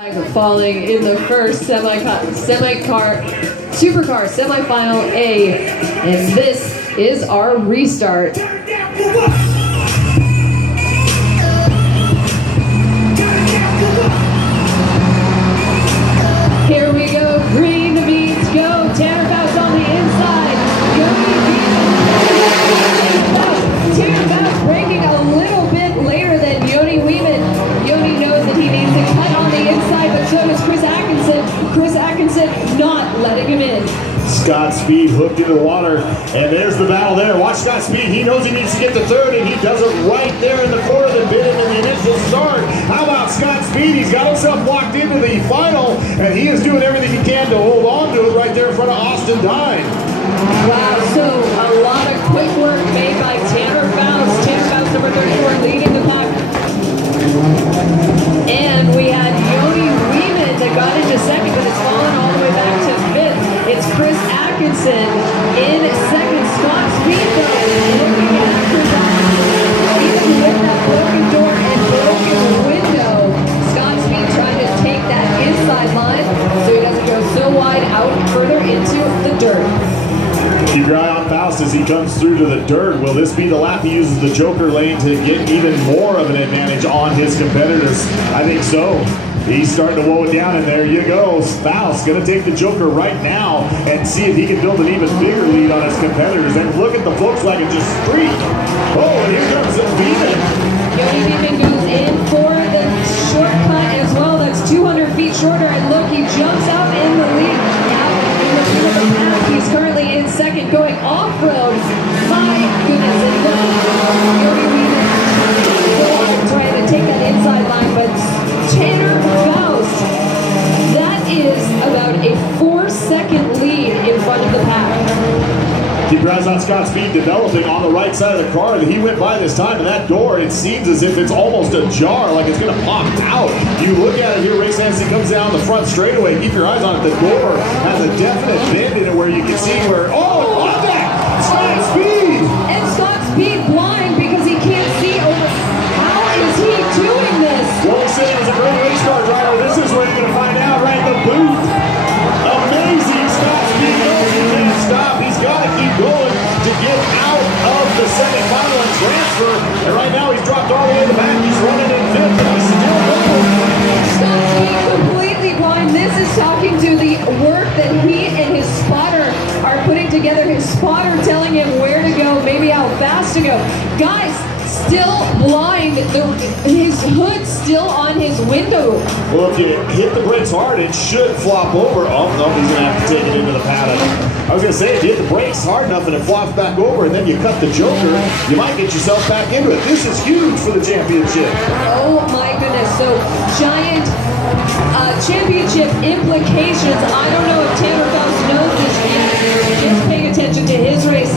Falling in the first supercar semifinal A, and this is our restart. Here we go, green means go. Tanner Faust on the inside. Tanner Faust breaking a little bit later than Yoni Weeman. Yoni knows that he needs to cut on the inside, but so does Chris Atkinson. Chris Atkinson not letting him in. Scott Speed hooked into the water, and there's the battle there. Watch Scott Speed. He knows he needs to get to third, and he does it right there in the corner of the bid in the initial start. How about Scott Speed? He's got himself locked into the final, and he is doing everything he can to hold on to it right there in front of Austin Dine. Wow, so a lot of quick work made by Tanner Faust. Tanner Faust, number 34, leading the pack. And we had Yoni Weeman that got into second, but it's fallen all the way back to fifth. It's Chris Atkinson in second. Scott Speed, though, looking after that. Even with that broken door and broken window, Scott Speed trying to take that inside line so he doesn't go so wide out further into the dirt. Keep your eye on Faust as he comes through to the dirt. Will this be the lap he uses the Joker lane to get even more of an advantage on his competitors? I think so. He's starting to woe it down, and there you go. Faust going to take the Joker right now and see if he can build an even bigger lead on his competitors. And look at the Volkswagen just streak. Oh, and here comes Weeman. Yoni Weeman goes in for the shortcut as well. That's 200 feet shorter, and look, he jumps out in the lead. Out in the middle of the pack. He's currently in second, going off-road. My goodness, and look, Yoni Weeman trying to take that inside line, but Tanner Faust, that is about a 4-second lead in front of the pack. Keep your eyes on Scott Speed developing on the right side of the car that he went by this time, and that door, it seems as if it's almost ajar, like it's going to pop out. You look at it here, racing as he comes down the front straightaway. Keep your eyes on it. The door has a definite bend in it where you can see where, oh, on that! Scott Speed! And Scott Speed blind because he can't see over. How is he doing this? Don't say it was a great race car driver. This is where you're going to find out right in the booth. Amazing. Scott Speed knows he can't stop. He's got to keep going to get out of the semifinal and transfer. And right now he's dropped all the way to the back. He's running in fifth, and he's still going. Scott Speed completely blind. This is talking to the work that he and his spotter are putting together. His spotter telling him where to go, maybe how fast to go. Guys, still blind. His hood's still on his window. Well, if you hit the brakes hard, it should flop over. Oh, no, he's going to have to take it into the paddock. I was going to say, if you hit the brakes hard enough and it flops back over and then you cut the Joker, you might get yourself back into it. This is huge for the championship. Oh my goodness. So, giant championship implications. I don't know if Tanner Faust knows this yet. Just paying attention to his race.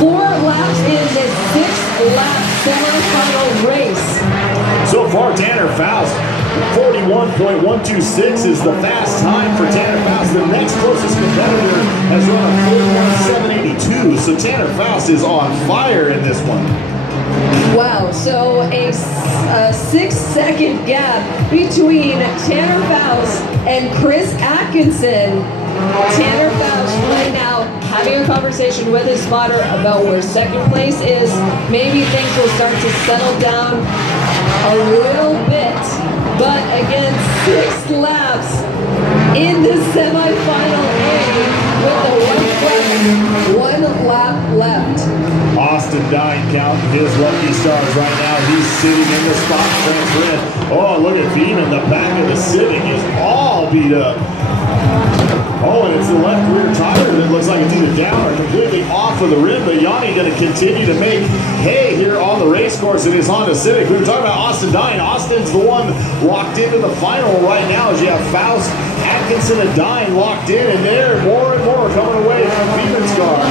4 laps in this 6-lap semifinal race. So far, Tanner Faust, 41.126 is the fast time for Tanner Faust. The next closest competitor has run a 41.782. So Tanner Faust is on fire in this one. Wow, so a 6-second gap between Tanner Faust and Chris Atkinson. Tanner Faust right now having a conversation with his spotter about where second place is. Maybe things will start to settle down a little bit. But again, 6 laps in the semifinal A with the 1 lap left. Austin Dine counting his lucky stars right now. He's sitting in the spot transfer in. Oh, look at Beeman. The back of the Civic is all beat up. Oh, and it's the left rear tire that looks like it's either down or completely off of the rim. But Yanni going to continue to make hay here on the race course in his Honda Civic. We were talking about Austin Dine. Austin's the one locked into the final right now as you have Faust, Atkinson, and Dine locked in. And there, more and more coming away from Beeman's car.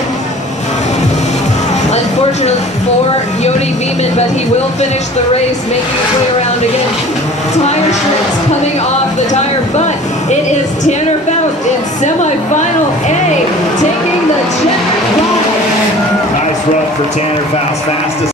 Unfortunately for Yoni Weeman, but he will finish the race, making his way around again. Tire shreds coming off the tire, but it is Tanner Faust in semifinal A, taking the jackpot. Nice run for Tanner Faust, fastest.